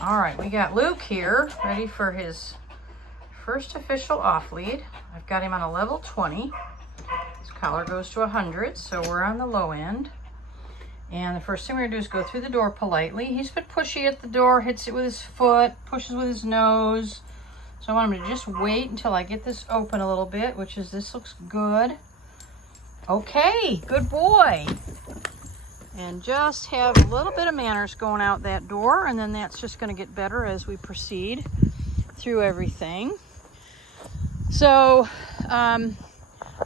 All right, we got Luke here, ready for his first official off lead. I've got him on a level 20. His collar goes to 100, so we're on the low end. And the first thing we're gonna do is go through the door politely. He's been pushy at the door, hits it with his foot, pushes with his nose. So I want him to just wait until I get this open a little bit, which is, this looks good. Okay, good boy. And just have a little bit of manners going out that door, and then that's just gonna get better as we proceed through everything. So I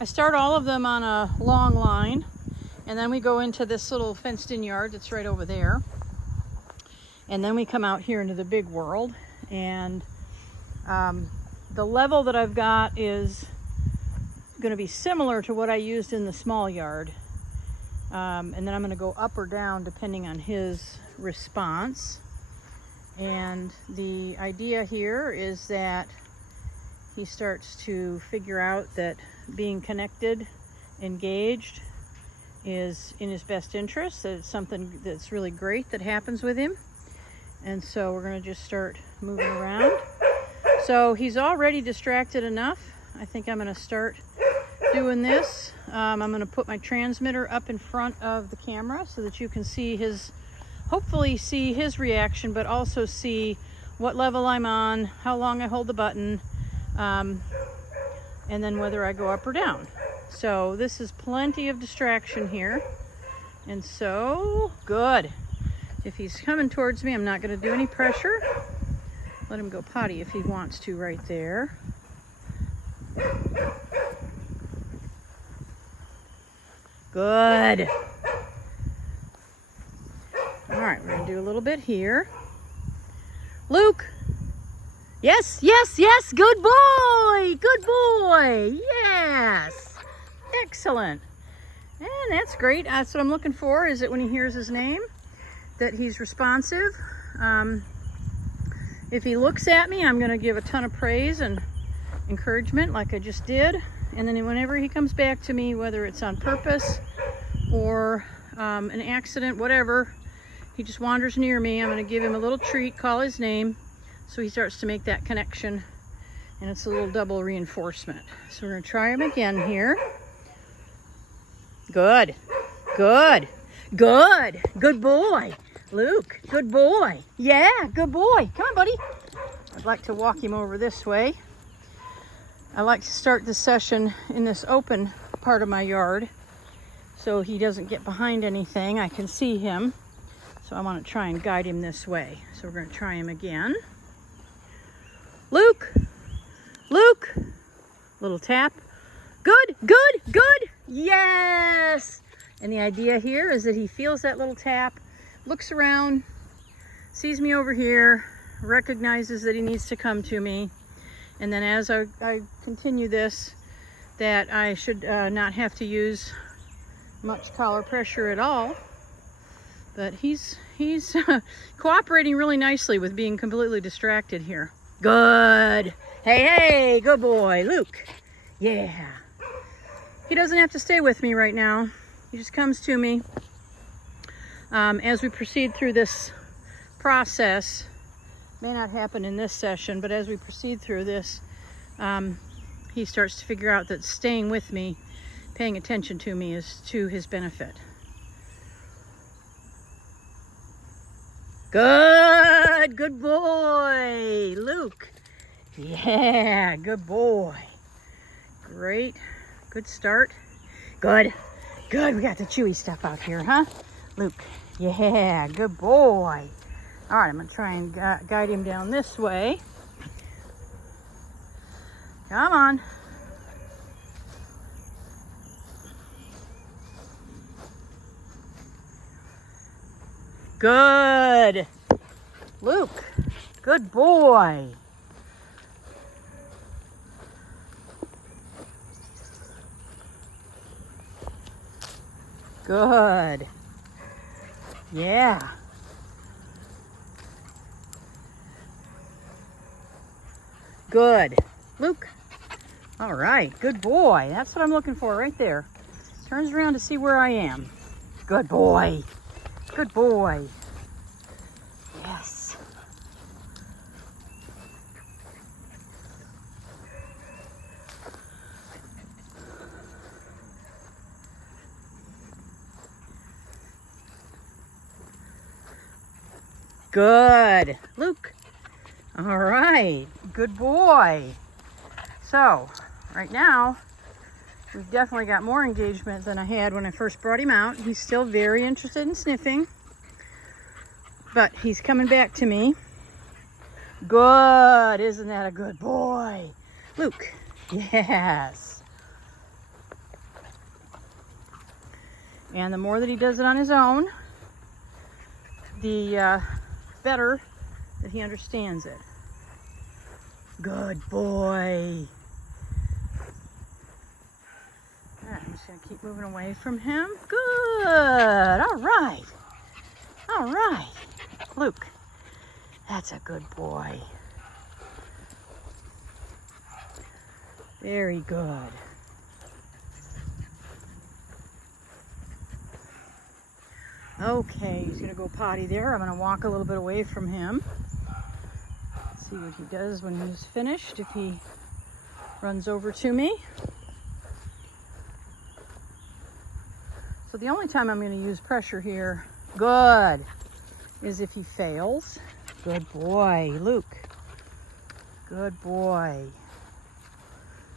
start all of them on a long line, and then we go into this little fenced in yard that's right over there. And then we come out here into the big world, and the level that I've got is gonna be similar to what I used in the small yard. And then I'm going to go up or down depending on his response. And the idea here is that he starts to figure out that being connected, engaged, is in his best interest, that it's something that's really great that happens with him. And so we're going to just start moving around. So he's already distracted enough. I think I'm going to start doing this. I'm going to put my transmitter up in front of the camera so that you can see his, hopefully see his reaction, but also see what level I'm on, how long I hold the button, and then whether I go up or down. So this is plenty of distraction here. And so, good. If he's coming towards me, I'm not going to do any pressure. Let him go potty if he wants to right there. Good. All right, we're gonna do a little bit here. Luke. Yes, yes, yes. Good boy. Good boy. Yes. Excellent. And that's great. That's what I'm looking for, is that when he hears his name, that he's responsive. If he looks at me, I'm gonna give a ton of praise and encouragement like I just did. And then whenever he comes back to me, whether it's on purpose or an accident, whatever, he just wanders near me, I'm going to give him a little treat, call his name, so he starts to make that connection. And it's a little double reinforcement. So we're going to try him again here. Good. Good. Good. Good boy. Luke, good boy. Yeah, good boy. Come on, buddy. I'd like to walk him over this way. I like to start the session in this open part of my yard so he doesn't get behind anything. I can see him, so I want to try and guide him this way. So we're going to try him again. Luke, Luke, little tap. Good, good, good. Yes. And the idea here is that he feels that little tap, looks around, sees me over here, recognizes that he needs to come to me. And then as I continue this, that I should not have to use much collar pressure at all. But he's cooperating really nicely with being completely distracted here. Good. Hey, hey, good boy, Luke. Yeah. He doesn't have to stay with me right now. He just comes to me. As we proceed through this process, may not happen in this session, but as we proceed through this, he starts to figure out that staying with me, paying attention to me, is to his benefit. Good, good boy, Luke. Yeah, good boy. Great, good start. Good, good, we got the chewy stuff out here, huh? Luke, yeah, good boy. All right, I'm gonna try and guide him down this way. Come on. Good. Luke, good boy. Good. Yeah. Good. Luke. All right. Good boy. That's what I'm looking for right there. Turns around to see where I am. Good boy. Good boy. Yes. Good. Luke. All right. Good boy. So, right now, we've definitely got more engagement than I had when I first brought him out. He's still very interested in sniffing, but he's coming back to me. Good. Isn't that a good boy? Luke. Yes. And the more that he does it on his own, the better that he understands it. Good boy. All right, I'm just going to keep moving away from him. Good. All right. All right. Luke, that's a good boy. Very good. Okay, he's going to go potty there. I'm going to walk a little bit away from him. See what he does when he's finished, if he runs over to me. So the only time I'm going to use pressure here, good, is if he fails. Good boy, Luke. Good boy.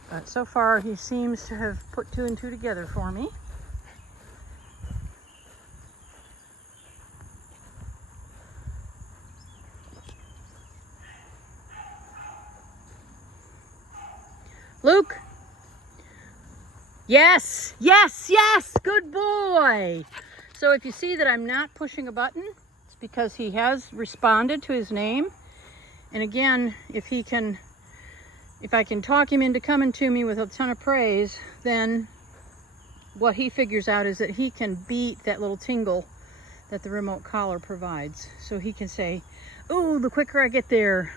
But so far he seems to have put 2 and 2 together for me. Luke. Yes, yes, yes, good boy. So if you see that I'm not pushing a button, it's because he has responded to his name. And again, if I can talk him into coming to me with a ton of praise, then what he figures out is that he can beat that little tingle that the remote collar provides. So he can say, oh, the quicker I get there,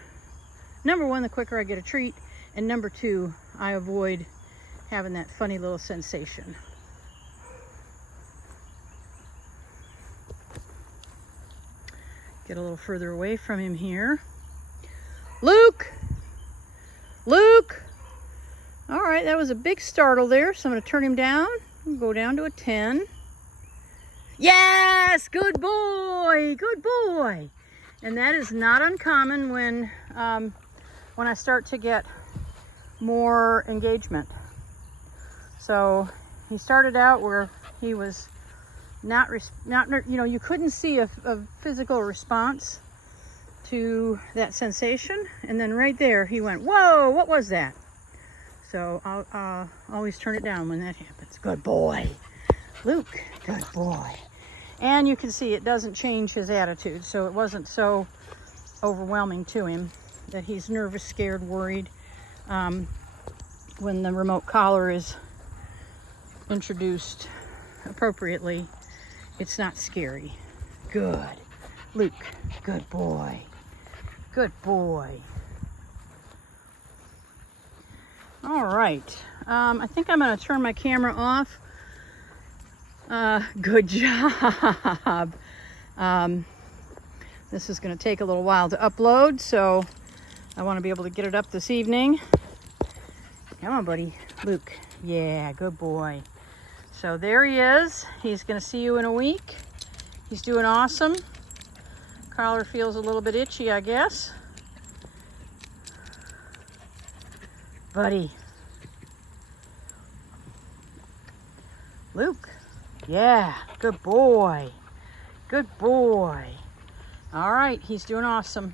number 1, the quicker I get a treat, and number 2, I avoid having that funny little sensation. Get a little further away from him here. Luke! Luke! All right, that was a big startle there, so I'm going to turn him down. Go down to a 10. Yes! Good boy! Good boy! And that is not uncommon when I start to get more engagement. So he started out where he was not you couldn't see a physical response to that sensation, and then right there he went, whoa, what was that? So I'll always turn it down when that happens. Good boy, Luke. Good boy. And you can see it doesn't change his attitude, so it wasn't so overwhelming to him that he's nervous, scared, worried. When the remote collar is introduced appropriately, it's not scary. Good. Luke, good boy. Good boy. All right. I think I'm going to turn my camera off. Good job. This is going to take a little while to upload, so I want to be able to get it up this evening. Come on, buddy. Luke. Yeah, good boy. So there he is. He's going to see you in a week. He's doing awesome. Collar feels a little bit itchy, I guess. Buddy. Luke. Yeah, good boy. Good boy. All right, he's doing awesome.